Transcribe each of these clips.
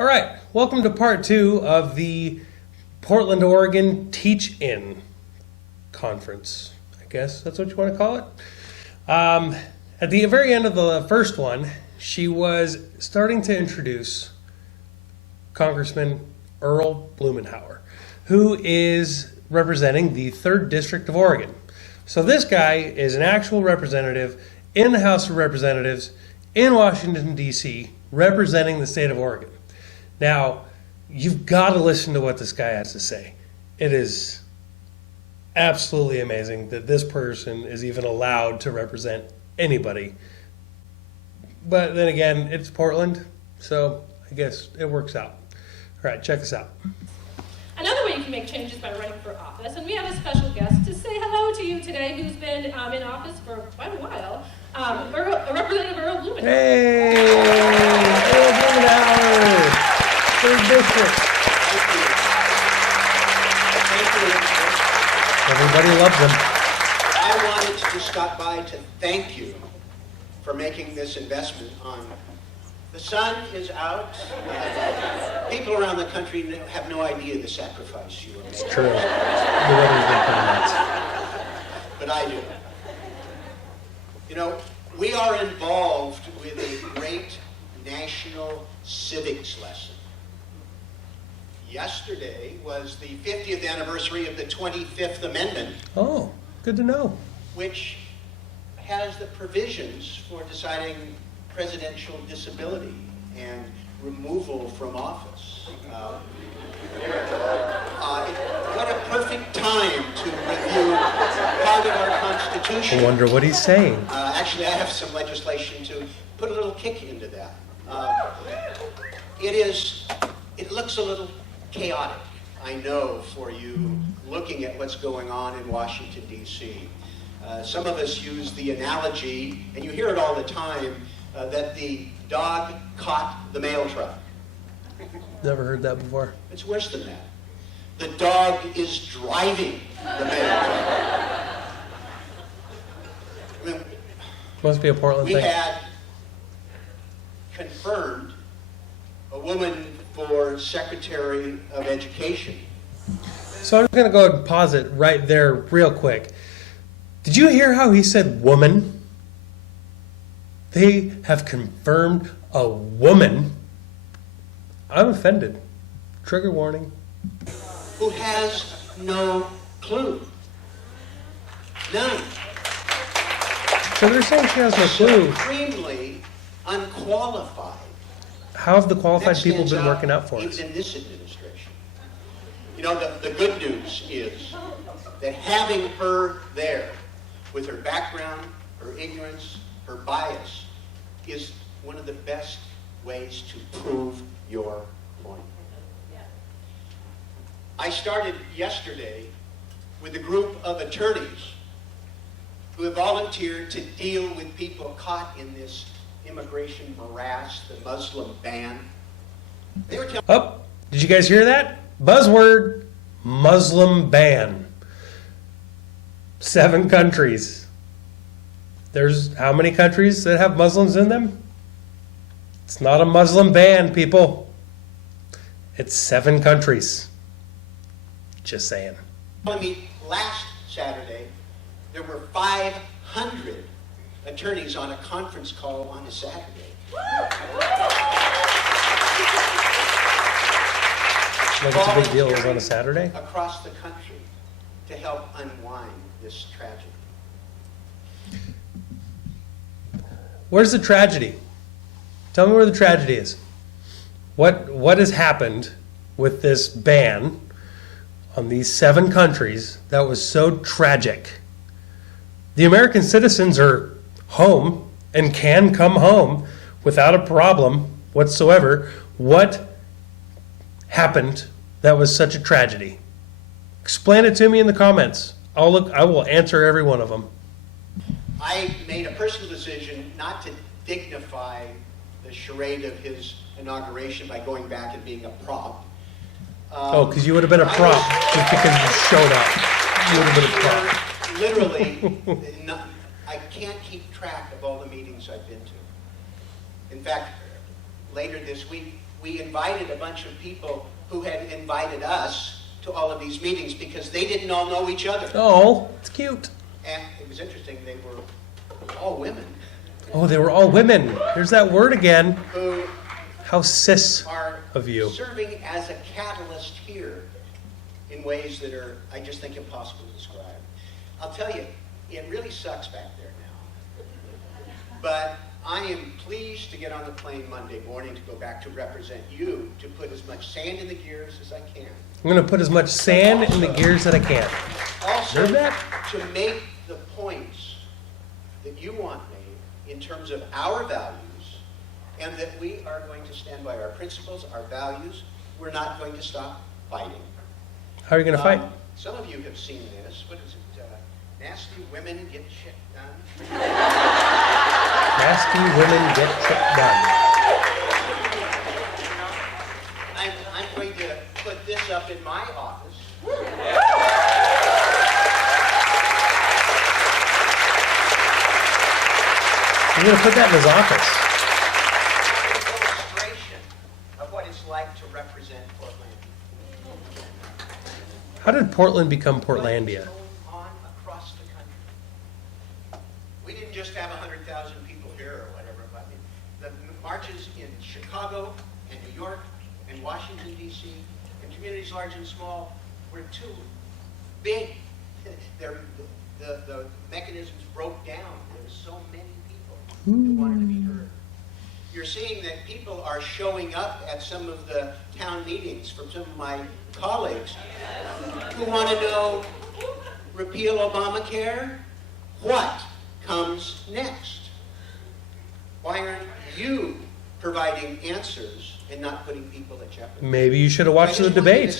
All right, welcome to part 2 of the Portland, Oregon Teach-In Conference. I guess that's what you want to call it. At the very end of the first one, she was starting to introduce Congressman Earl Bloomenhaur, who is representing the 3rd District of Oregon. So this guy is an actual representative in the House of Representatives in Washington, D.C., representing the state of Oregon. Now, you've got to listen to what this guy has to say. It is absolutely amazing that this person is even allowed to represent anybody. But then again, it's Portland, so I guess it works out. All right, check this out. Another way you can make changes by running for office, and we have a special guest to say hello to you today who's been in office for quite a while, Representative Earl Bloomenhaur. Hey, Earl Bloomenhaur, 3rd District. Thank you. Everybody loves him. I wanted to just stop by to thank you for making this investment on. The sun is out. People around the country have no idea the sacrifice you are making. It's true. The weather's been pretty nuts. But I do. You know, we are involved with a great national civics lesson. Yesterday was the 50th anniversary of the 25th Amendment. Oh, good to know. Which has the provisions for deciding presidential disability and removal from office. What a perfect time to review part of our Constitution. I wonder what he's saying. Actually, I have some legislation to put a little kick into that. It looks a little chaotic, I know, for you looking at what's going on in Washington, D.C. Some of us use the analogy, and you hear it all the time, that the dog caught the mail truck. Never heard that before. It's worse than that. The dog is driving the mail truck. I mean, Must be a Portland we thing. had confirmed a woman for Secretary of Education. So I'm just going to go and pause it right there real quick. Did you hear how he said woman? They have confirmed a woman. I'm offended. Trigger warning. Who has no clue. None. So they're saying she has no clue. Supremely unqualified. How have the qualified That people stands been out working out for us? even in this administration. You know, the good news is that having her there with her background, her ignorance, her bias, is one of the best ways to prove your point. I started yesterday with a group of attorneys who have volunteered to deal with people caught in this immigration morass, the Muslim ban. They were telling Oh, did you guys hear that? Buzzword, Muslim ban. 7 countries. There's how many countries that have Muslims in them? It's not a Muslim ban, people. It's 7 countries. Just saying. me last Saturday there were 500 attorneys on a conference call on a Saturday. Like it's a big deal. It was on a Saturday? Across the country to help unwind this tragedy. Where's the tragedy? Tell me where the tragedy is. What has happened with this ban on these 7 countries that was so tragic? The American citizens are home and can come home without a problem whatsoever. What happened that was such a tragedy? Explain it to me in the comments. I will answer every one of them. I made a personal decision not to dignify the charade of his inauguration by going back and being a prop. Because you would have been a prop just because you showed up. You would have been a prop. Literally, I can't keep track of all the meetings I've been to. In fact, later this week, we invited a bunch of people who had invited us to all of these meetings because they didn't all know each other. Oh, it's cute. And it was interesting, they were all women. Oh, they were all women. There's that word again. Who How cis are of you. serving as a catalyst here in ways that are, I just think, impossible to describe. I'll tell you, it really sucks back there now. But I am pleased to get on the plane Monday morning to go back to represent you, to put as much sand in the gears as I can. I'm going to put as much sand in the gears that I can. Also, Heard that? to make the points that you want made in terms of our values, and that we are going to stand by our principles, our values. We're not going to stop fighting. How are you going to fight? Some of you have seen this. What is it? Nasty women get shit done. Nasty women get shit done. I'm going to put this up in my office. You're going to put that in his office. Illustration of what it's like to represent Portland. How did Portland become Portlandia? On across the country. We didn't just have 100,000 people here or whatever, but the marches in Chicago and New York and Washington, D.C., and communities large and small were too big. The mechanisms broke down. There were so many people who wanted to be heard. You're seeing that people are showing up at some of the town meetings from some of my colleagues who want to know, repeal Obamacare? What comes next? Why aren't you providing answers and not putting people at jeopardy? Maybe you should have watched the debate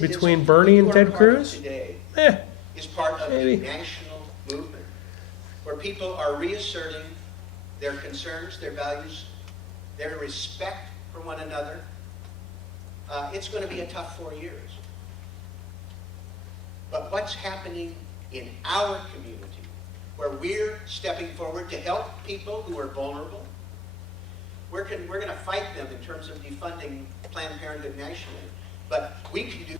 between Bernie and Ted Cruz. Today Eh, is part of maybe. the national movement where people are reasserting their concerns, their values, their respect for one another. It's going to be a tough 4 years. But what's happening in our community, where we're stepping forward to help people who are vulnerable, we're going to fight them in terms of defunding Planned Parenthood nationally. But we can do.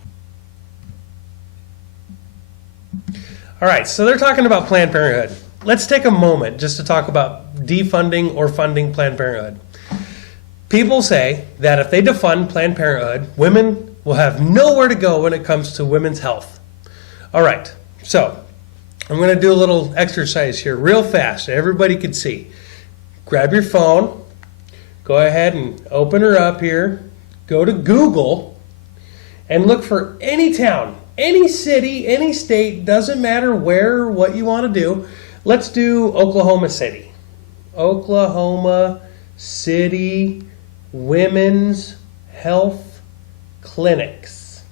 All right, so they're talking about Planned Parenthood. Let's take a moment just to talk about defunding or funding Planned Parenthood. People say that if they defund Planned Parenthood, women will have nowhere to go when it comes to women's health. All right, so I'm going to do a little exercise here real fast so everybody can see. Grab your phone, go ahead and open her up here, go to Google, and look for any town, any city, any state, doesn't matter where or what you want to do. Let's do Oklahoma City. Oklahoma City Women's Health Clinics.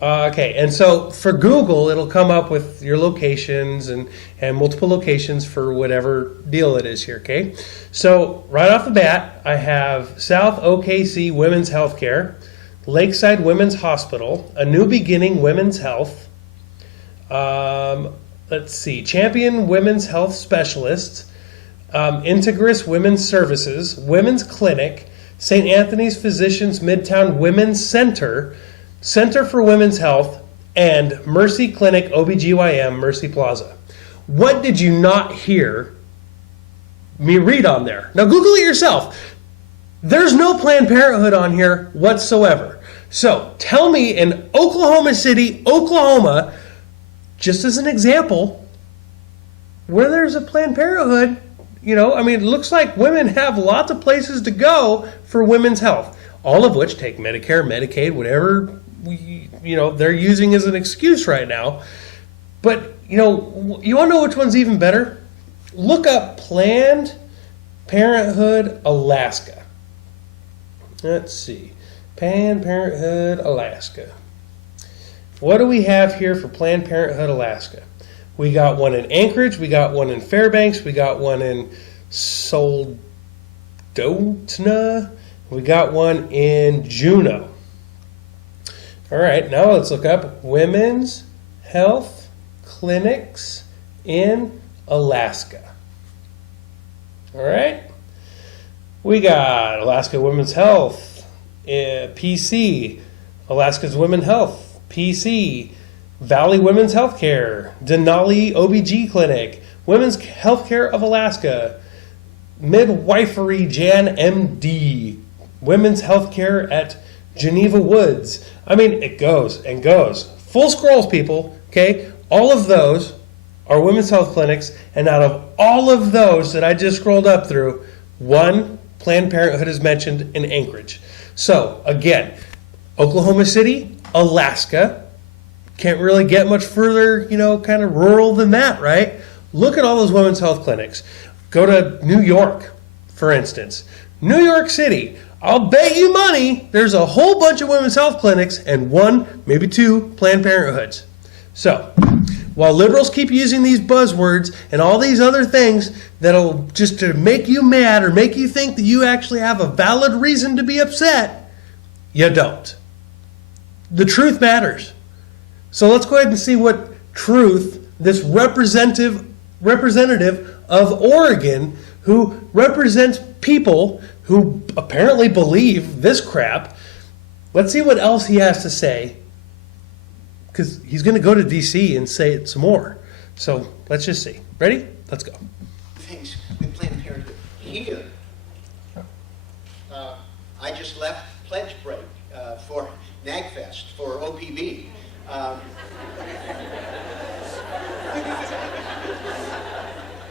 Okay, and so for Google, it'll come up with your locations and multiple locations for whatever deal it is here, okay? So right off the bat, I have South OKC Women's Healthcare, Lakeside Women's Hospital, A New Beginning Women's Health, let's see, Champion Women's Health Specialists, Integris Women's Services, Women's Clinic, St. Anthony's Physicians Midtown Women's Center, Center for Women's Health, and Mercy Clinic OBGYN Mercy Plaza. What did you not hear me read on there? Now Google it yourself. There's no Planned Parenthood on here whatsoever. So tell me in Oklahoma City, Oklahoma, just as an example, where there's a Planned Parenthood, it looks like women have lots of places to go for women's health, all of which take Medicare, Medicaid, whatever they're using as an excuse right now. But, you want to know which one's even better? Look up Planned Parenthood Alaska. Let's see. Planned Parenthood Alaska. What do we have here for Planned Parenthood Alaska? We got one in Anchorage, we got one in Fairbanks, we got one in Soldotna, we got one in Juneau. All right, now let's look up Women's Health Clinics in Alaska. All right. We got Alaska Women's Health, PC, Alaska's Women's Health, PC, Valley Women's Healthcare, Denali OBG Clinic, Women's Healthcare of Alaska, Midwifery Jan MD, Women's Healthcare at Geneva Woods. I mean, it goes and goes. Full scrolls, people, okay? All of those are women's health clinics, and out of all of those that I just scrolled up through, one Planned Parenthood is mentioned in Anchorage. So, again, Oklahoma City, Alaska, can't really get much further, kind of rural than that, right? Look at all those women's health clinics. Go to New York, for instance. New York City, I'll bet you money there's a whole bunch of women's health clinics and one, maybe two, Planned Parenthoods. So, while liberals keep using these buzzwords and all these other things that'll just to make you mad or make you think that you actually have a valid reason to be upset, you don't. The truth matters. So let's go ahead and see what truth this representative of Oregon, who represents people who apparently believe this crap, let's see what else he has to say, because he's going to go to D.C. and say it some more. So let's just see. Ready? Let's go. Things with Planned Parenthood here. I just left pledge break for NAGFest, for OPB.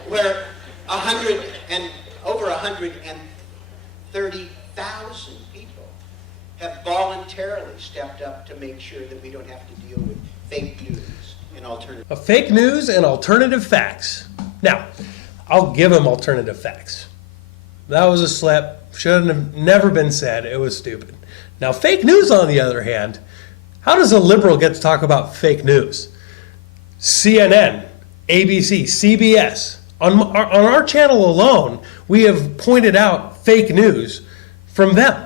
Where over 130,000 people have voluntarily stepped up to make sure that we don't have to deal with fake news and alternative. Fake news and alternative facts. Now, I'll give him alternative facts. That was a slip. Shouldn't have never been said. It was stupid. Now, fake news, on the other hand, how does a liberal get to talk about fake news? CNN, ABC, CBS. On our channel alone, we have pointed out fake news from them.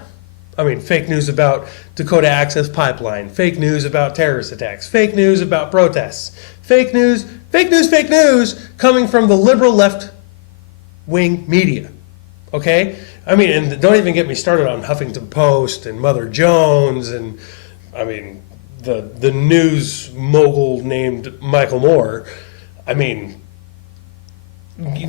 I mean, fake news about Dakota Access Pipeline, fake news about terrorist attacks, fake news about protests, fake news coming from the liberal left-wing media. Okay? I mean, and don't even get me started on Huffington Post and Mother Jones and, I mean, the news mogul named Michael Moore. I mean,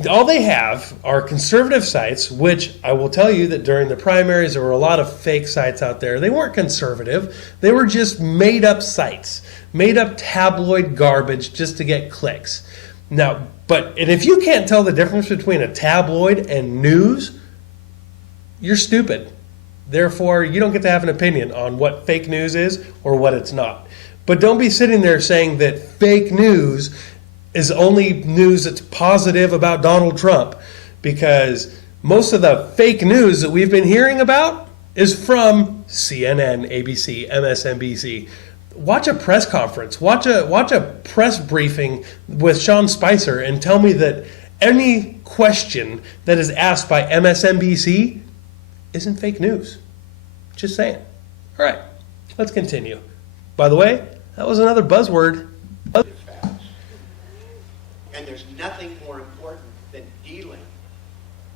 all they have are conservative sites, which I will tell you that during the primaries there were a lot of fake sites out there. They weren't conservative. They were just made-up sites, made-up tabloid garbage just to get clicks. Now, and if you can't tell the difference between a tabloid and news, you're stupid. Therefore, you don't get to have an opinion on what fake news is or what it's not. But don't be sitting there saying that fake news is only news that's positive about Donald Trump, because most of the fake news that we've been hearing about is from CNN, ABC, MSNBC. Watch a press conference, watch a press briefing with Sean Spicer and tell me that any question that is asked by MSNBC isn't fake news. Just saying. All right, let's continue. By the way, that was another buzzword. And there's nothing more important than dealing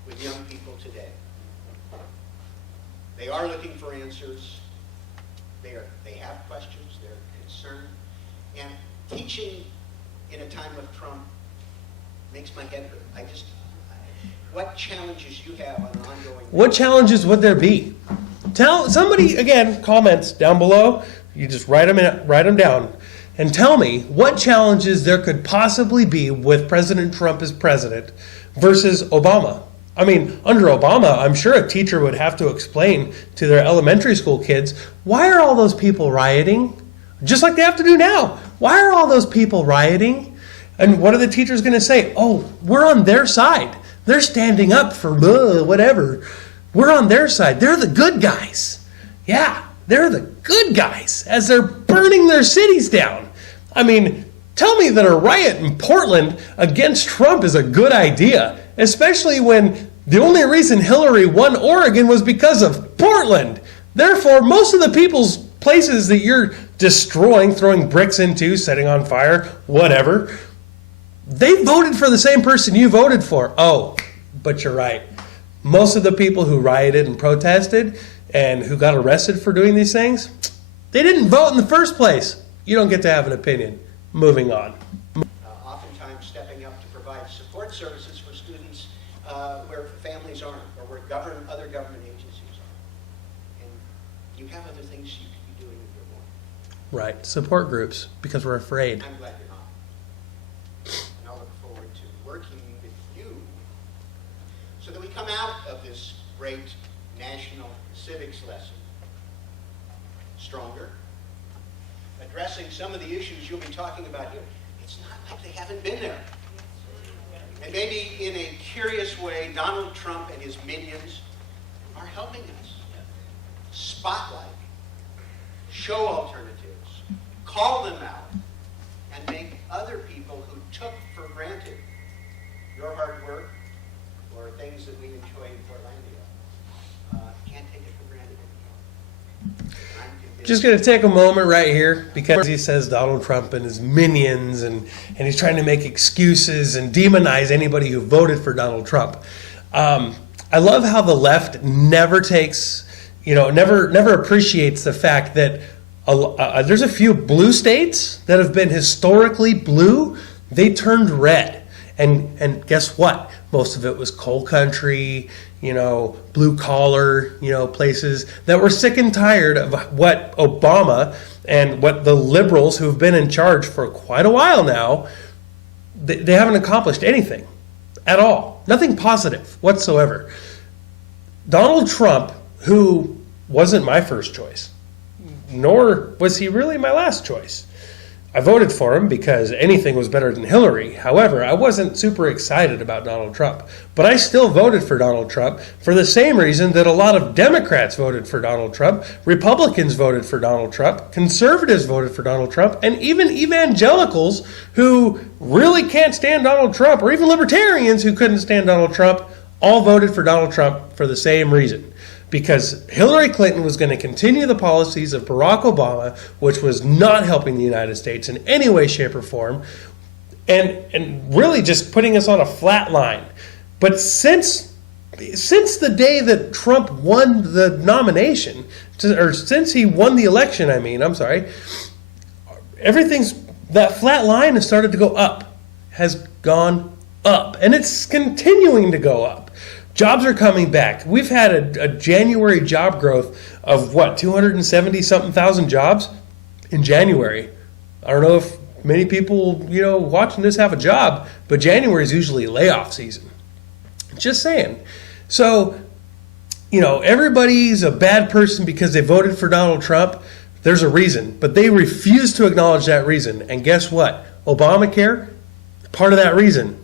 with young people today. They are looking for answers. They have questions. They're concerned. And teaching in a time of Trump makes my head hurt. What challenges you have on an ongoing... What challenges would there be? Tell somebody, again, comments down below. You just write them down. And tell me what challenges there could possibly be with President Trump as president versus Obama. I mean, under Obama, I'm sure a teacher would have to explain to their elementary school kids, why are all those people rioting? Just like they have to do now. Why are all those people rioting? And what are the teachers going to say? Oh, we're on their side. They're standing up for whatever. We're on their side. They're the good guys. Yeah, they're the good guys as they're burning their cities down. I mean, tell me that a riot in Portland against Trump is a good idea, especially when the only reason Hillary won Oregon was because of Portland. Therefore, most of the people's places that you're destroying, throwing bricks into, setting on fire, whatever, they voted for the same person you voted for. Oh, but you're right. most of the people who rioted and protested and who got arrested for doing these things, they didn't vote in the first place. You don't get to have an opinion. Moving on. Oftentimes stepping up to provide support services for students where families aren't, or where other government agencies are. And you have other things you could be doing if you're more. Right. Support groups, because we're afraid. I'm glad you're not. And I'll look forward to working with you so that we come out of this great national civics lesson stronger, addressing some of the issues you'll be talking about here. It's not like they haven't been there. And maybe in a curious way, Donald Trump and his minions are helping us spotlight, show alternatives, call them out, and make other people who took for granted your hard work or things that we enjoy in Portlandia can't take it for granted anymore. I'm convinced. Just going to take a moment right here because he says Donald Trump and his minions and he's trying to make excuses and demonize anybody who voted for Donald Trump. I love how the left never takes, never appreciates the fact that there's a few blue states that have been historically blue. They turned red. And guess what? Most of it was coal country, blue collar, places that were sick and tired of what Obama and what the liberals who've been in charge for quite a while now, they haven't accomplished anything at all. Nothing positive whatsoever. Donald Trump, who wasn't my first choice, nor was he really my last choice. I voted for him because anything was better than Hillary. However, I wasn't super excited about Donald Trump. But I still voted for Donald Trump for the same reason that a lot of Democrats voted for Donald Trump, Republicans voted for Donald Trump, conservatives voted for Donald Trump, and even evangelicals who really can't stand Donald Trump, or even libertarians who couldn't stand Donald Trump, all voted for Donald Trump for the same reason. Because Hillary Clinton was going to continue the policies of Barack Obama, which was not helping the United States in any way, shape, or form, and really just putting us on a flat line. But since the day that Trump won the nomination, or since he won the election, that flat line has started to go up, has gone up, and it's continuing to go up. Jobs are coming back. We've had a January job growth of 270-something thousand jobs in January. I don't know if many people, watching this have a job, but January is usually layoff season. Just saying. So, everybody's a bad person because they voted for Donald Trump. There's a reason, but they refuse to acknowledge that reason. And guess what? Obamacare, part of that reason.